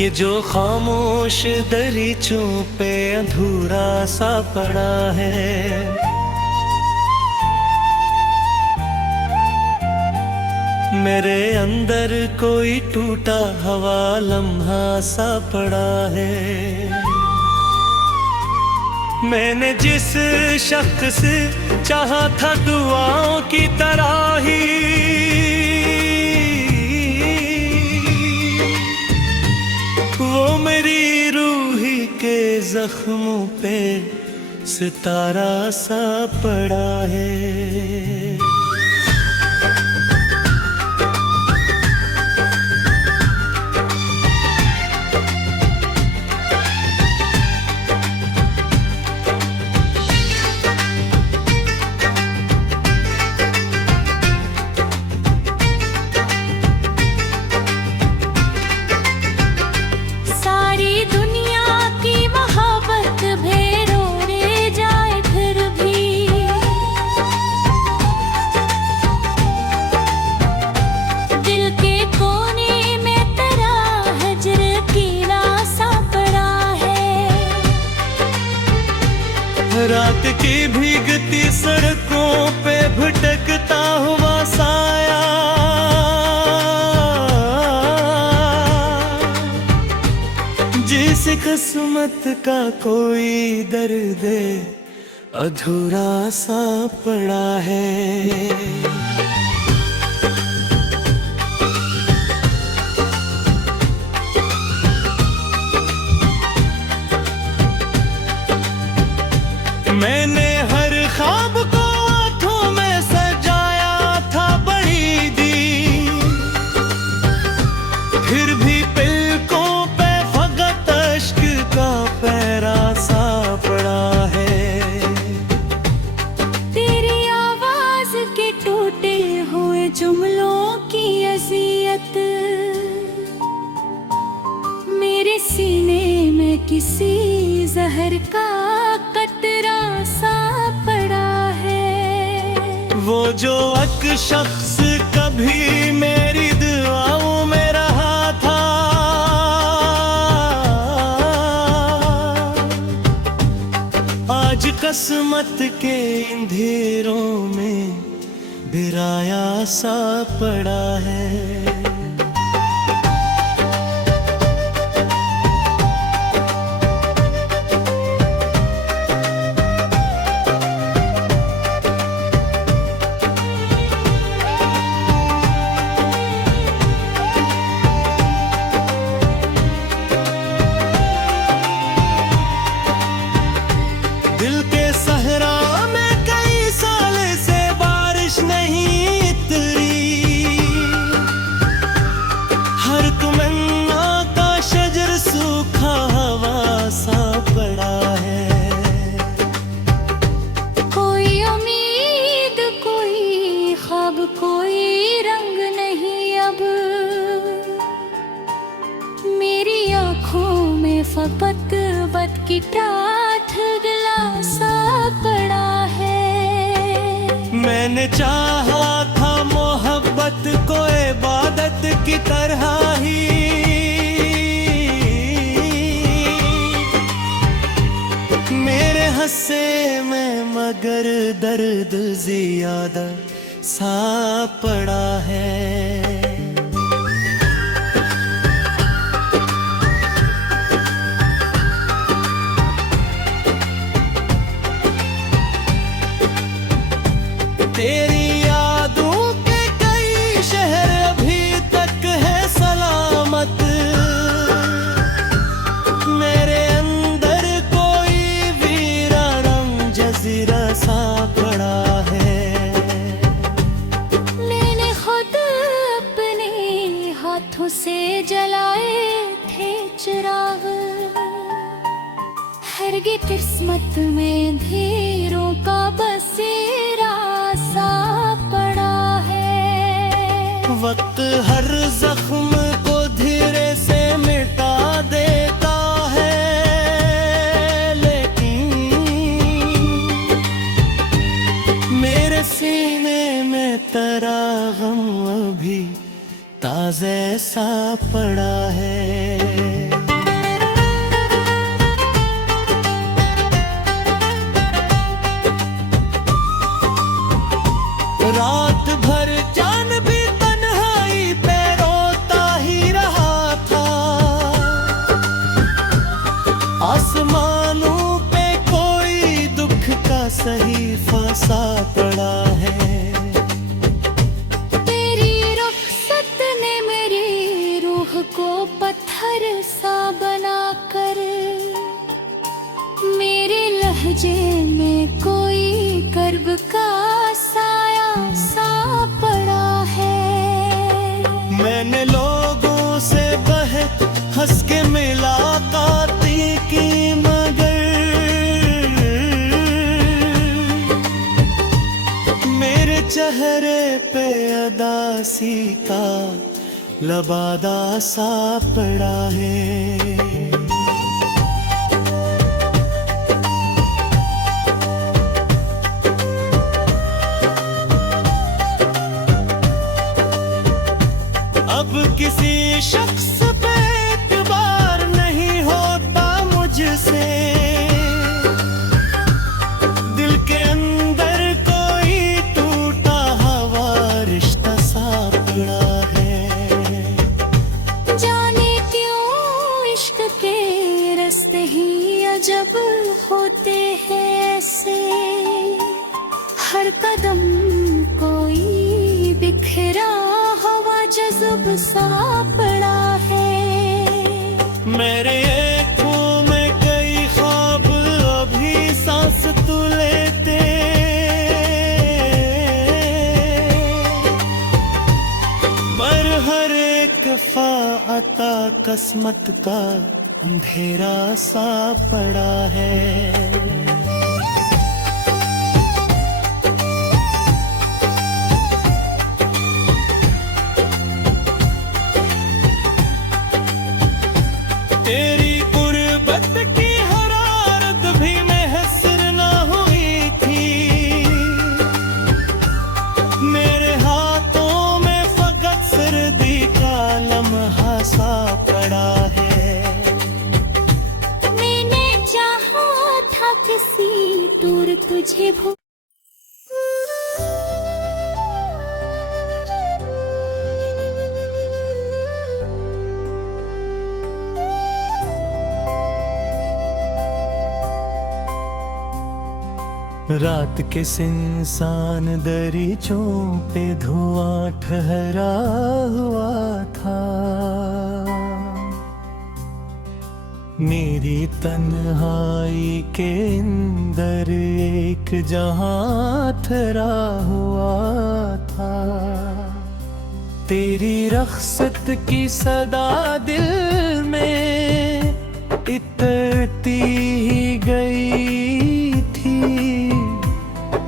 ये जो खामोश दरीचों पे अधूरा सा पड़ा है, मेरे अंदर कोई टूटा हवा लम्हा सा पड़ा है। मैंने जिस शख्स से चाहा था दुआओं की तरह ही, वो मेरी रूही के जख्मों पे सितारा सा पड़ा है। रात की भीगती सड़कों पे भटकता हुआ साया, जिस किस्मत का कोई दर्द अधूरा सा पड़ा है। मैंने हर ख्वाब को हाथों में सजाया था बड़ी दी, फिर भी पलकों पे फकत अश्क का पैरा सा पड़ा है। तेरी आवाज के टूटे हुए जुमलों की अज़ियत मेरे सीने में किसी जहर का कतरा सा पड़ा है। वो जो एक शख्स कभी मेरी दुआओं में रहा था, आज किस्मत के अंधेरों में बिराया सा पड़ा है। दिल के सहरा में कई साल से बारिश नहीं उतरी, हर तमन्ना का शजर सूखा हवा सा पड़ा है। कोई उम्मीद, कोई ख्वाब, कोई रंग नहीं अब मेरी आँखों में फकत बद की टाट गिला सा पड़ा है। मैंने चाहा था मोहब्बत को इबादत की तरह ही, मेरे हंसे में मगर दर्द ज्यादा सा पड़ा है। तेरी यादों के कई शहर अभी तक है सलामत, मेरे अंदर कोई वीराना जजीरा सा पड़ा है। मैंने खुद अपने हाथों से जलाए थे चिराग, हरगे किस्मत में अंधेरों का बसेरा सा पड़ा है। वक्त हर जख्म को धीरे से मिटा देता है, लेकिन मेरे सीने में तेरा गम अभी ताज़े सा पड़ा है। फंसा पड़ा है। तेरी रुखसत ने मेरी रूह को पत्थर सा बनाकर मेरे लहजे में कोई कर्ब का साया सा पड़ा है। मैंने लोगों से बहुत हंस के मुलाकाती की, मगर मेरे चेहरे पे अदासी का लबादा सा पड़ा है। अब किसी शख्स पे एतबार नहीं होता मुझसे, दिल के अंदर कोई टूटा हुआ रिश्ता सा पड़ा है। जाने क्यों इश्क के रास्ते ही अजब होते हैं ऐसे, हर कदम कोई बिखरा जज़्ब सा पड़ा है। मेरे आँखों में कई ख्वाब अभी सांस तू लेते, पर हर एक फाता किस्मत का अंधेरा सा पड़ा है। तेरी गुर्बत की हरारत भी महसूस न हुई थी, मेरे हाथों में फकत सर्दी का लम्हा सा पड़ा है। मैंने चाहा था किसी दूर तुझे रात के सिंसान दरीचों पे धुआं ठहरा हुआ था, मेरी तन्हाई के अंदर एक जहां ठहरा हुआ था। तेरी रख्सत की सदा दिल में इतरती ही गई थी,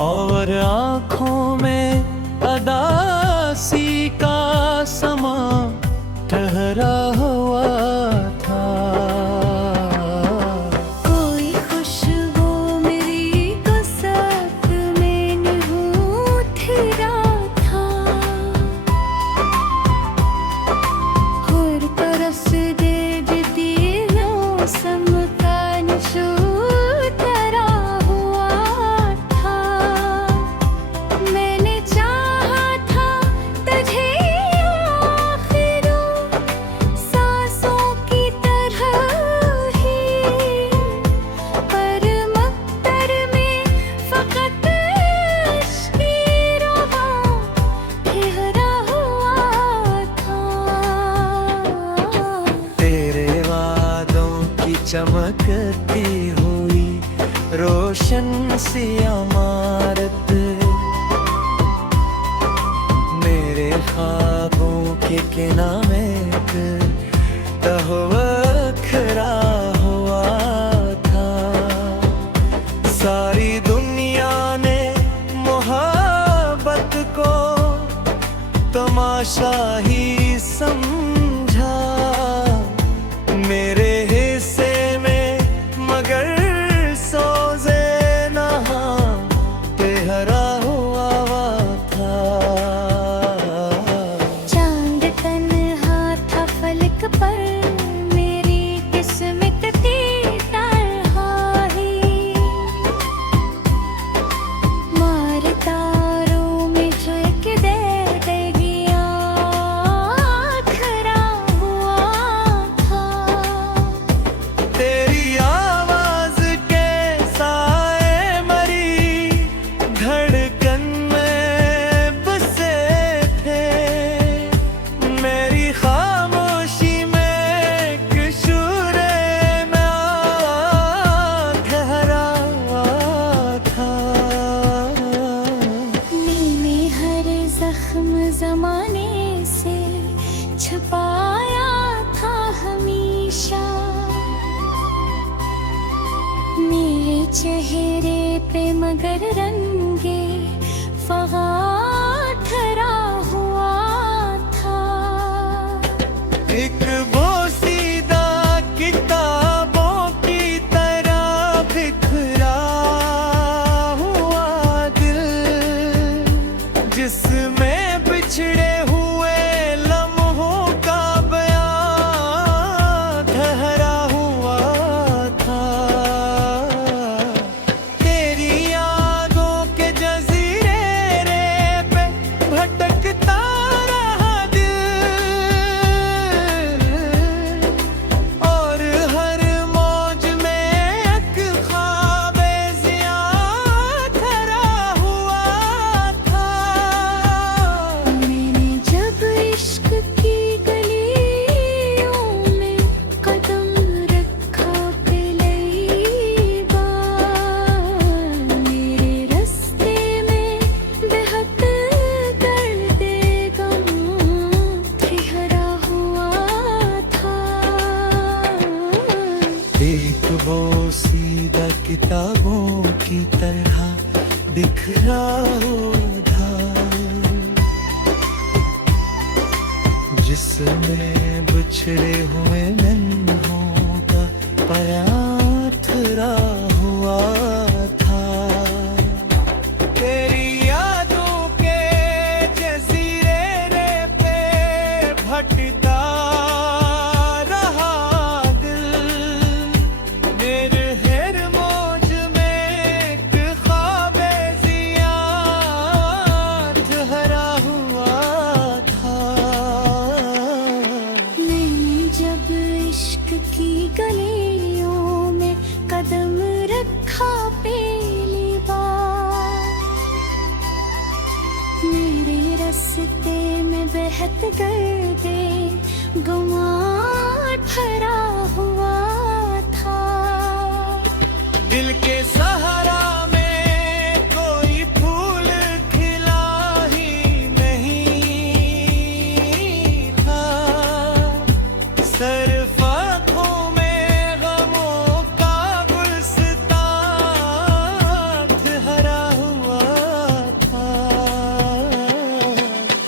और आँखों में अदासी का समा ठहरा हुआ था। कोई खुशबू मेरी को साथ में निहूठ रहा था, हर तरफ से देती मौसम का निशूत रहा हुआ था। मैंने चाहा था तुझे आखिरों सांसों की तरह ही, पर मक्तर में फकत इश्क़ रवा ठहरा हुआ था। तेरे वादों की चमकती हुई रोशन सी इमारत, मेरे ख्वाबों के किनारे तहवखरा हुआ था। सारी दुनिया ने मोहब्बत को तमाशा ही समझा, मेरे हिस्से में मगर सोज़े नहा तेहरा हुआ था। चांद तन्हा था फलक पर, मेरी किस्मत की तरह ही, मार तारों में झलक दे गया धड़कन में बसे थे, मेरी खामोशी में एक शूरे ना ठहरा था। मैंने हर जख्म जमाने से छुपाया था हमेशा, मेरे चेहरे पे मगर रंगे फगा ठहरा हुआ था। एक बोसीदा किताबों की तरह बिखरा हुआ दिल, जिसमें बिछड़े हुए लम्हों का बयां ठहरा हुआ था। तेरी यादों के जजीरे पे भटकता रहा दिल, और हर मौज में एक ख्वाबे ज़िया ठहरा हुआ था। मैंने जब इश्क की गलियों में कदम रखा पहली बार, मेरे रास्ते में बेहद दर्द गम ठहरा हुआ था। एक बोसीदा किताबों की तरह बिखरा था, जिसमें बिछड़े हुए लम्हों का पराठरा हुआ था। तेरी यादों के जजीरे पे भटकता रहा दिल, मेरे हर मौज में एक ख्वाबे ज़िया ठहरा हुआ था। मैंने जब इश्क की गलियों में कदम रखा पहली बार, मेरे रास्ते में बेहद गर्दे गुमा ठहरा हुआ था। दिल के सहारा में कोई फूल खिला ही नहीं था, सिर्फ आँखों में गमों का गुलसितां ठहरा हुआ था।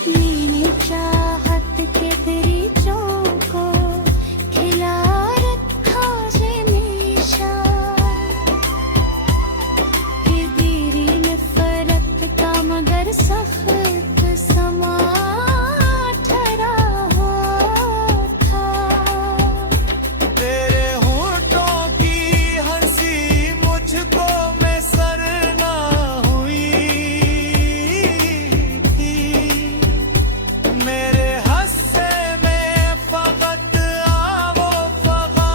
मैंने चाहत के दरीचों को खिला रखा हमेशा, ये तेरी नफरत का मगर सख्त समा ठहरा हुआ था। तेरे होठों की हंसी मुझको मैसर ना हुई थी, मेरे हस्से में फकत आवो फगा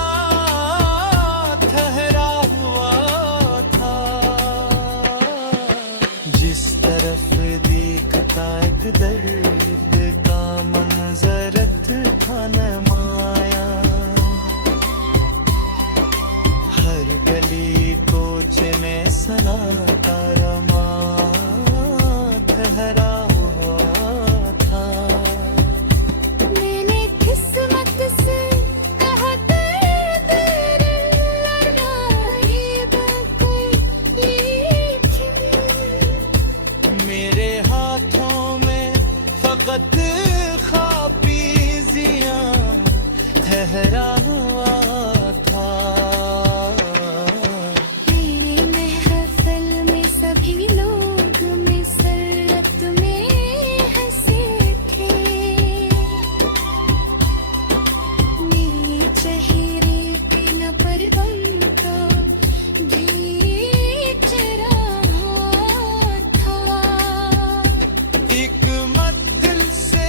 ठहरा हुआ था। जिस तरफ देखता एक दर्द का मंजरत था नमाया, हर गली कोचे में सन्नाटा रमा ठहरा हुआ था। मैंने किस्मत से कहा तेरे लड़ाई कोई लेकिन मेरे हाथों में फकत खापीजियां ठहरा हुआ था। मेरी महफिल में सभी लोग मिसरत में हंसे थे, मेरे चेहरे पे न परवल का गीत रहा था। एक मत दिल से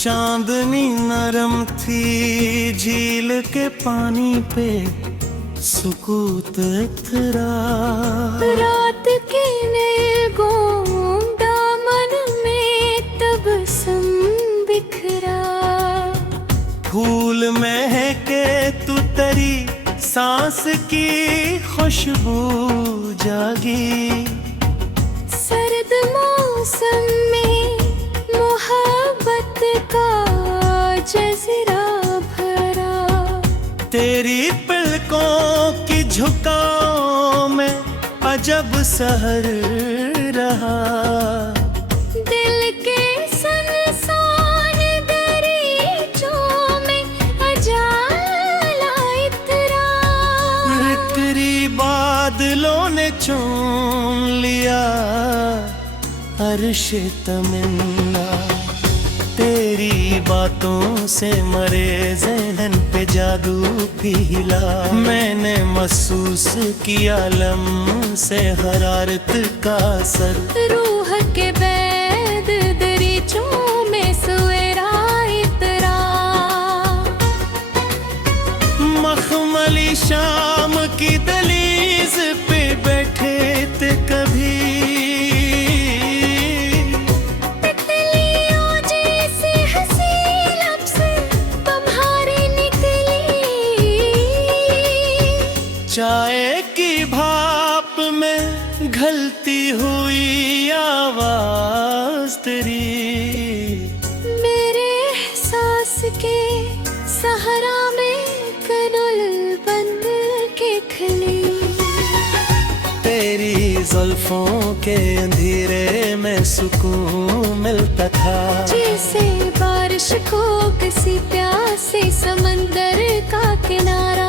चांदनी नरम थी झील के पानी पे सुकूत इतरा। रात के निर्गुण दामन में तबस्सुम बिखरा। फूल महके तू तेरी सांस की खुशबू जागी। सर्द मौसम में मोहब्बत का जज़ीरा भरा। तेरी पलकों की झुकाव में अजब सहर रहा। दिल के सनसान दरीचों में अजाला इतरा। फिक्री बादलों ने चूम लिया अर्श तमन्ना। तेरी बातों से मरे ज़हन पे जादू फिला। मैंने महसूस किया लम्ह से हरारत का असर। रूह के बैद दरीचों में सवेरा इतरा। मखमली शाम की दहलीज पे बैठे थे कभी। चाय की भाप में घलती हुई आवाज तेरी। मेरे एहसास के सहारा में कनुल बंद के खली। तेरी जुल्फों के अंधेरे में सुकून मिलता था। जैसे बारिश को किसी प्यासे समंदर का किनारा।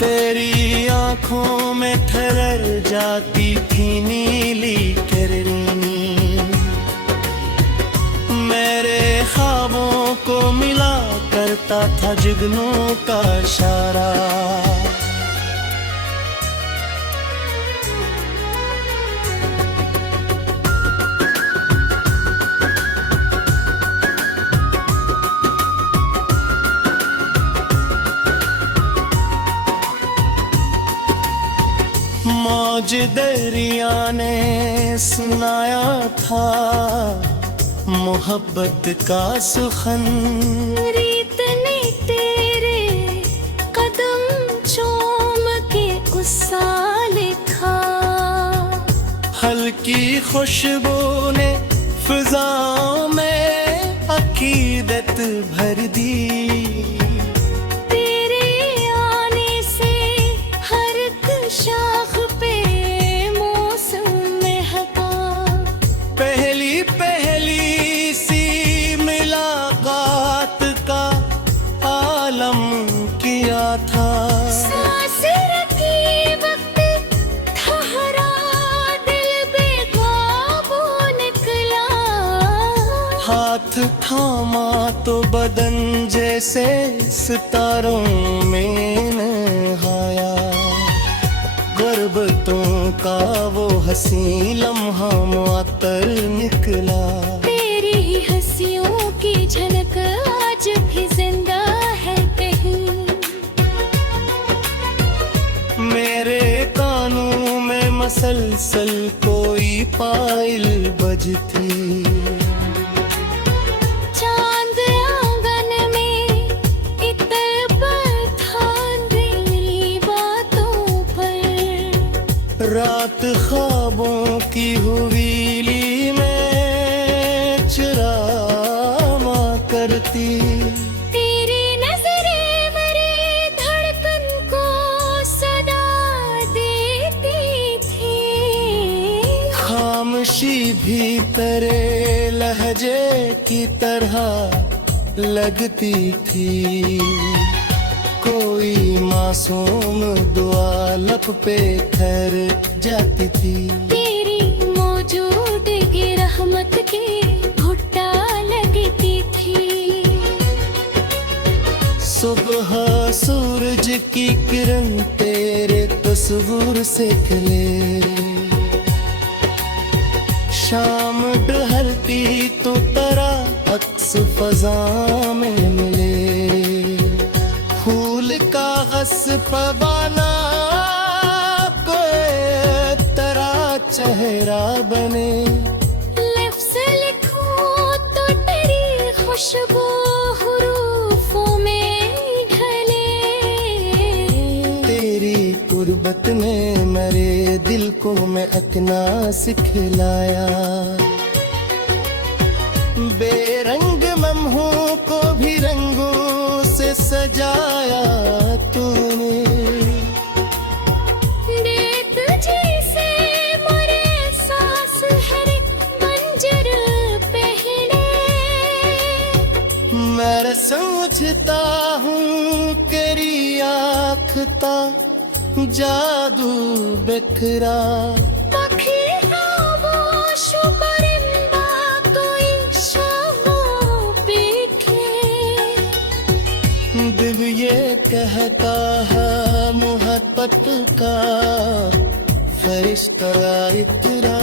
तेरी आंखों में ठहर जाती थी नीली किरणें। मेरे ख्वाबों को मिला करता था जुगनू का इशारा। मौज दरिया ने सुनाया था मोहब्बत का सुखन। रीत ने तेरे कदम चूम के गुस्सा लिखा। हल्की खुशबू ने फिजाओं में अकीदत भर दी। शाख पे मौसम महका। पहली पहली सी मुलाकात का आलम किया था। सांस रखी वक्त ठहरा दिल बेकाबू निकला। हाथ थामा तो बदन जैसे सितारों में नहाया। गुर्बतों का वो हसी लम्हा मुअत्तर निकला। तेरी ही हंसियों की झलक आज भी जिंदा है कहीं। मेरे कानों में मसलसल कोई पायल बजती। चांद आंगन में इतर पर था दिली बातों पर। रात ख्वाबों की हुवीली में चुरामा करती। तेरी नजरें मेरी धड़कन को सदा देती थी। खामोशी भी तेरे लहजे की तरह लगती थी। कोई मासूम दुआ लब पे ठहर जाती थी। तेरी मौजूदगी रहमत की घुट्टा लगती थी। सुबह सूरज की किरण तेरे तस्वीर से खिले। शाम ढलती तो तरह अक्स फजा में मिले, फूल का गस पवाना कोई तरह चेहरा बने, लफ्ज़ लिखूं तो तेरी खुशबू हुरूफों में ढले, तेरी कुर्बत ने मेरे दिल को मैं अकना सिखलाया, बेरंग लम्हों को भी रंगों से सजाया तूने, दे तुझे से मोरे सांस हर मंजर पहले, मैं समझता हूँ तेरी आँख ता जादू बिखरा, पखी खामोश परिंदा कोई शामों बिखे, दिल ये कहता है मोहब्बत का फरिश्ता इतरा,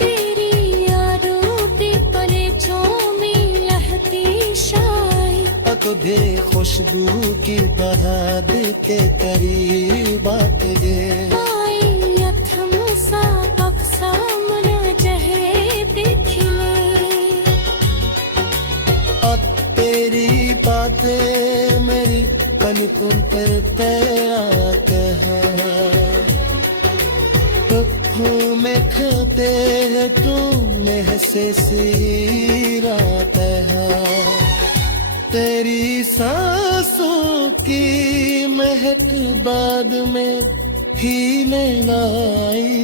तेरी यादों के पलकों में लहती शाई, तुझे खुशबू की तरह दिल के करीब आके आई अथम सा अक्सा मना चेहरे दिखले, अब तेरी बातें मेरी पलकों पर आते हैं, आँखों में खाते हैं तुम्हें से सिराते हैं, तेरी सांसों की महक बाद में ही मिलाई,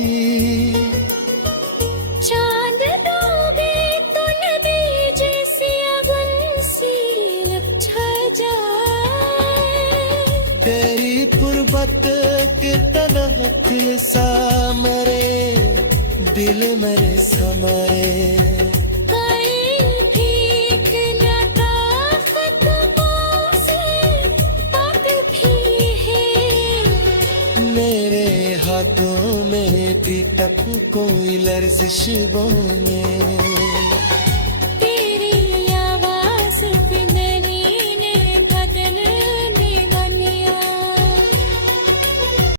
चांद डूबे तो नदी जैसी अगन सी लपछा जाए, तेरी कुर्बत के तरह सा मरे दिल मेरे समाए, मेरे हाथों में भी तक कोई लर्जिश बोले।